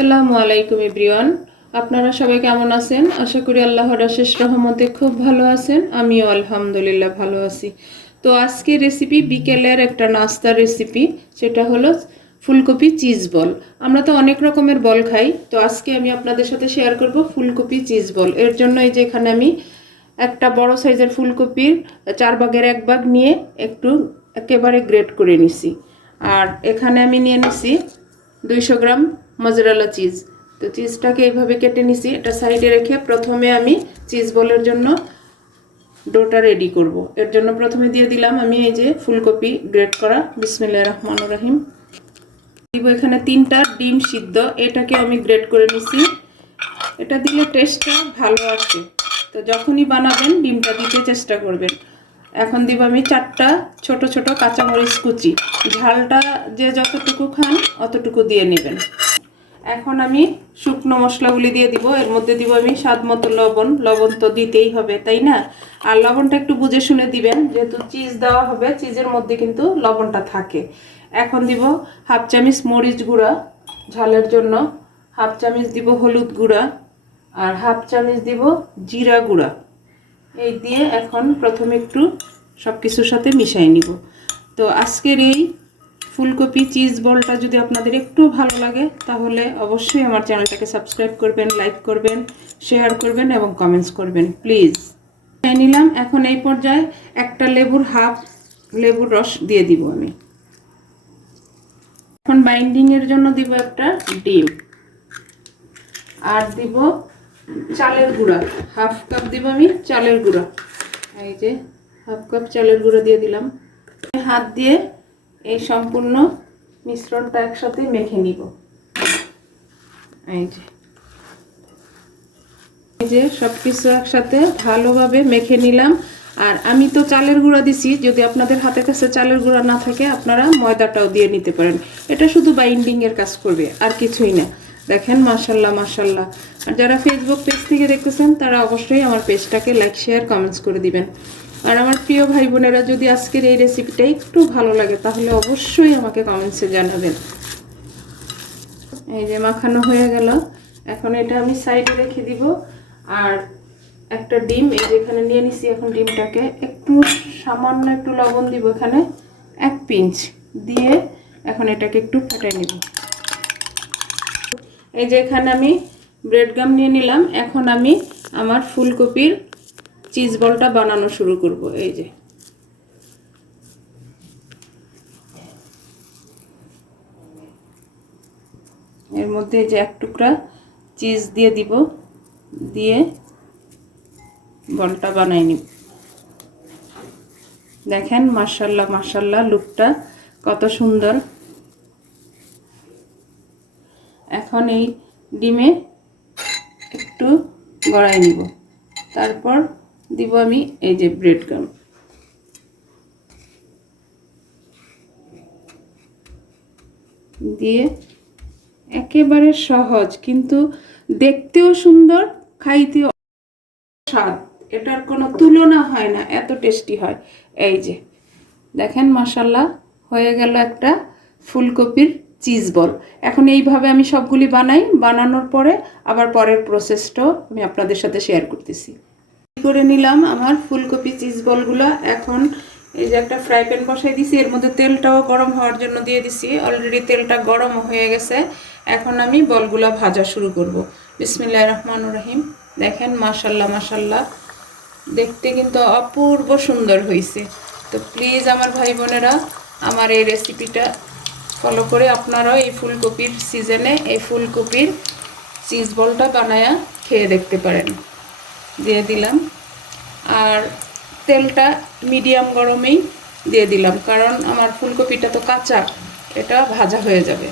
আসসালামু আলাইকুম এভরিওয়ান, আপনারা সবাই কেমন আছেন? আশা করি আল্লাহর অশেষ রহমতে খুব ভালো আছেন। আমিও আলহামদুলিল্লাহ ভালো আছি। তো আজকে রেসিপি বিকেলের একটা নাস্তার রেসিপি, সেটা হলো ফুলকপি চিজ বল। আমরা তো অনেক রকমের বল খাই, তো আজকে আমি আপনাদের সাথে শেয়ার করব ফুলকপি চিজ বল। এর জন্য এই যে এখানে আমি একটা বড় সাইজের ফুলকপির 4 ভাগের 1 ভাগ নিয়ে একটু একেবারে গ্রেট করে নিছি। আর এখানে আমি নিয়ে নিছি 200 গ্রাম মজরেলা চিজ। তো চিজটাকে এইভাবে কেটে নিছি। এটা সাইডে রেখে প্রথমে আমি চিজ বলের জন্য ডোটা রেডি করব। এর জন্য প্রথমে দিয়ে দিলাম আমি এই যে ফুলকপি গ্রেট করা। বিসমিল্লাহির রহমানির রহিম। দিব এখানে 3টা ডিম সিদ্ধ, এটাকে আমি গ্রেট করে নিছি। এটা দিলে টেস্টটা ভালো আসে, তো যখনই বানাবেন ডিমটা দিতে চেষ্টা করবেন। এখন দিব আমি 4টা ছোট ছোট কাঁচামরিচ কুচি। ঝালটা যে যতটুকু খান অতটুকু দিয়ে নেবেন। এখন আমি শুকনো মশলাগুলি দিয়ে দিব। এর মধ্যে দিব আমি স্বাদ মতো লবণ। লবণ তো দিতেই হবে, তাই না? আর লবণটা একটু বুঝে শুনে দিবেন, যেহেতু চিজ দেওয়া হবে, চিজের মধ্যে কিন্তু লবণটা থাকে। এখন দিব 1/2 চামচ মরিচ গুঁড়া ঝালের জন্য, 1/2 চামচ দিব হলুদ গুঁড়া, আর 1/2 চামচ দিব জিরা গুঁড়া। এই দিয়ে এখন প্রথমে একটু সব কিছুর সাথে মিশিয়ে নিব। তো আজকের এই ফুলকপি চিজ বলটা যদি আপনাদের একটু ভালো লাগে তাহলে অবশ্যই আমার চ্যানেলটাকে সাবস্ক্রাইব করবেন, লাইক করবেন, শেয়ার করবেন এবং কমেন্টস করবেন প্লিজ। নিলাম। এখন এই পর্যায়ে একটা হাফ লেবুর রস দিয়ে দিব আমি। এখন বাইন্ডিং এর জন্য দিব একটা ডিম, আর দিব চালের গুঁড়া। 1/2 কাপ দিব আমি চালের গুঁড়া। এই যে 1/2 কাপ চালের গুঁড়া দিয়ে দিলাম। হাত দিয়ে এই সম্পূর্ণ মিশ্রণটা একসাথে মেখে নিব। এই যে সবকিছু একসাথে ভালোভাবে মেখে নিলাম। আর আমি তো চালের গুঁড়া দিছি, যদি আপনাদের হাতের কাছে চালের গুঁড়া না থাকে আপনারা ময়দাটাও দিয়ে নিতে পারেন। এটা শুধু বাইন্ডিং এর কাজ করবে, আর কিছুই না। দেখেন মাশাল্লাহ মাশাল্লাহ। আর যারা ফেসবুক পেজ থেকে দেখতেছেন তারা অবশ্যই আমার পেজটাকে লাইক শেয়ার কমেন্টস করে দিবেন। আর আমার প্রিয় ভাই বোনেরা, যদি আজকের এই রেসিপিটা একটু ভালো লাগে তাহলে অবশ্যই আমাকে কমেন্টসে জানাবেন। এই যে মাখানো হয়ে গেল। এখন এটা আমি সাইডে রেখে দিব। আর একটা ডিম এই যে এখানে নিয়ে নিছি। এখন ডিমটাকে একটু সামান্য একটু লবণ দিব, এখানে 1 পিঞ্চ দিয়ে এখন এটাকে একটু ফেটাই নিব। এই যে এখানে আমি ব্রেড গাম নিয়ে নিলাম। এখন আমি আমার ফুলকপির চিজ বলটা বানানো শুরু করব। এই যে এর মধ্যে যে 1 টুকরা চিজ দিয়ে দিব, দিয়ে বলটা বানাই নিব। দেখেন মাশাল্লাহ মাশাল্লাহ, লুকটা কত সুন্দর। এখন এই ডিমে একটু গড়াই নিব, তারপর দিব আমি এই যে ব্রেড গাম। দিয়ে একেবারে সহজ, কিন্তু দেখতেও সুন্দর, খাইতেও স্বাদ। এটার কোনো তুলনা হয় না, এত টেস্টি হয়। এই যে দেখেন মাশাল্লাহ, হয়ে গেল একটা ফুলকপির চিজ বল। এখন এইভাবে আমি সবগুলি বানাই। বানানোর পরে আবার পরের প্রসেসটাও আমি আপনাদের সাথে শেয়ার করতেছি। করে নিলাম আমার ফুলকপি চিজ বলগুলো। এখন এই যে একটা ফ্রাই প্যান বসাই দিছি, এর মধ্যে তেলটাও গরম হওয়ার জন্য দিয়ে দিছি। অলরেডি তেলটা গরম হয়ে গেছে। এখন আমি বলগুলো ভাজা শুরু করব। বিসমিল্লাহির রহমানির রহিম। দেখেন মাশাল্লাহ মাশাল্লাহ, দেখতে কিন্তু অপূর্ব সুন্দর হয়েছে। তো প্লিজ আমার ভাই বোনেরা, আমার এই রেসিপিটা ফলো করে আপনারাও এই ফুলকপির সিজনে এই ফুলকপির চিজ বলটা বানায়া খেয়ে দেখতে পারেন। দিয়ে দিলাম। আর তেলটা মিডিয়াম গরমেই দিয়ে দিলাম, কারণ আমার ফুলকপিটা তো কাঁচা, এটা ভাজা হয়ে যাবে।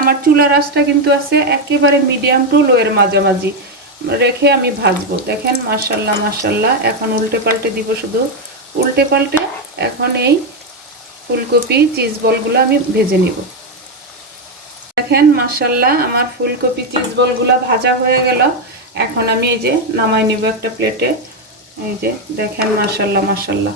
আমার চুলার আঁচটা কিন্তু আছে একেবারে মিডিয়াম টু লোয়ের মাঝামাঝি রেখে আমি ভাজবো। দেখেন মাশাল্লাহ মাশাল্লাহ। এখন উল্টে পাল্টে দিব, শুধু উল্টে পাল্টে এখন এই ফুলকপি চিজ বলগুলো আমি ভেজে নিব। দেখেন মাশাল্লাহ, আমার ফুলকপি চিজ বলগুলো ভাজা হয়ে গেল। এখন আমি এই যে নামাই নিব একটা প্লেটে। এই যে দেখেন মাশাল্লাহ মাশাল্লাহ,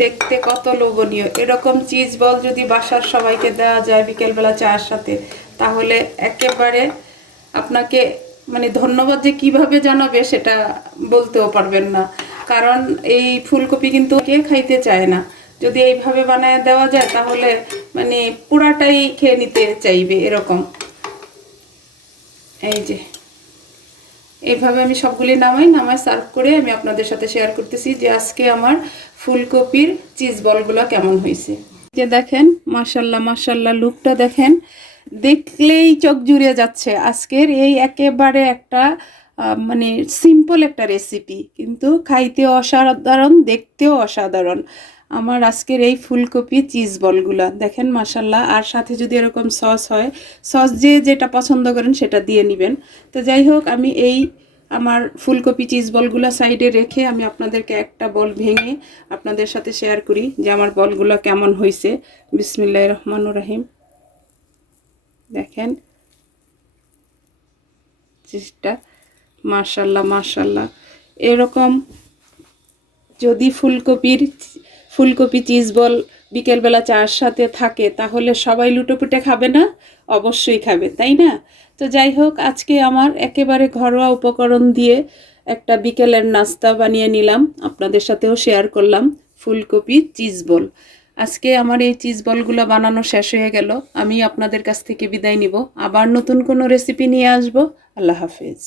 দেখতে কত লোভনীয়। এরকম চিজ বল যদি বাসার সবাইকে দেওয়া যায় বিকেলবেলা চায়ের সাথে, তাহলে একেবারে আপনাকে মানে ধন্যবাদ যে কিভাবে জানাবে সেটা বলতেও পারবেন না, কারণ এই ফুলকপি কিন্তু কে খাইতে চায় না। যদি এইভাবে বানায় দেওয়া যায় তাহলে মানে পুরাটাই খেয়ে নিতে চাইবে এরকম। এই যে এইভাবে আমি সবগুলি নামাই সার্ভ করে আমি আপনাদের সাথে শেয়ার করতেছি যে আজকে আমার ফুলকপির চিজ বলগুলো কেমন হয়েছে। যে দেখেন মাশাল্লাহ মাশাল্লাহ, লুকটা দেখেন, দেখলেই চোখ জুড়ে যাচ্ছে। আজকের এই একেবারে একটা মানে সিম্পল একটা রেসিপি, কিন্তু খাইতেও অসাধারণ, দেখতেও অসাধারণ। আমার আজকের এই ফুলকপি চিজ বলগুলা দেখেন মাশাল্লাহ। আর সাথে যদি এরকম সস হয়, সস যে যেটা পছন্দ করেন সেটা দিয়ে নেবেন। তো যাই হোক, আমি এই আমার ফুলকপি চিজ বলগুলো সাইডে রেখে আমি আপনাদেরকে একটা বল ভেঙে আপনাদের সাথে শেয়ার করি যে আমার বলগুলো কেমন হয়েছে। বিসমিল্লাহির রহমানির রহিম। দেখেন চিজটা, মাশাল্লাহ মাশাল্লাহ। এরকম যদি ফুলকপি চিজ বল বিকেলবেলা চার সাথে থাকে তাহলে সবাই লুটোপুটে খাবে না? অবশ্যই খাবে, তাই না? তো যাই হোক, আজকে আমার একেবারে ঘরোয়া উপকরণ দিয়ে একটা বিকেলের নাস্তা বানিয়ে নিলাম, আপনাদের সাথেও শেয়ার করলাম ফুলকপি চিজ বল। আজকে আমার এই চিজ বলগুলো বানানো শেষ হয়ে গেল। আমি আপনাদের কাছ থেকে বিদায় নিব, আবার নতুন কোনো রেসিপি নিয়ে আসব। আল্লাহ হাফেজ।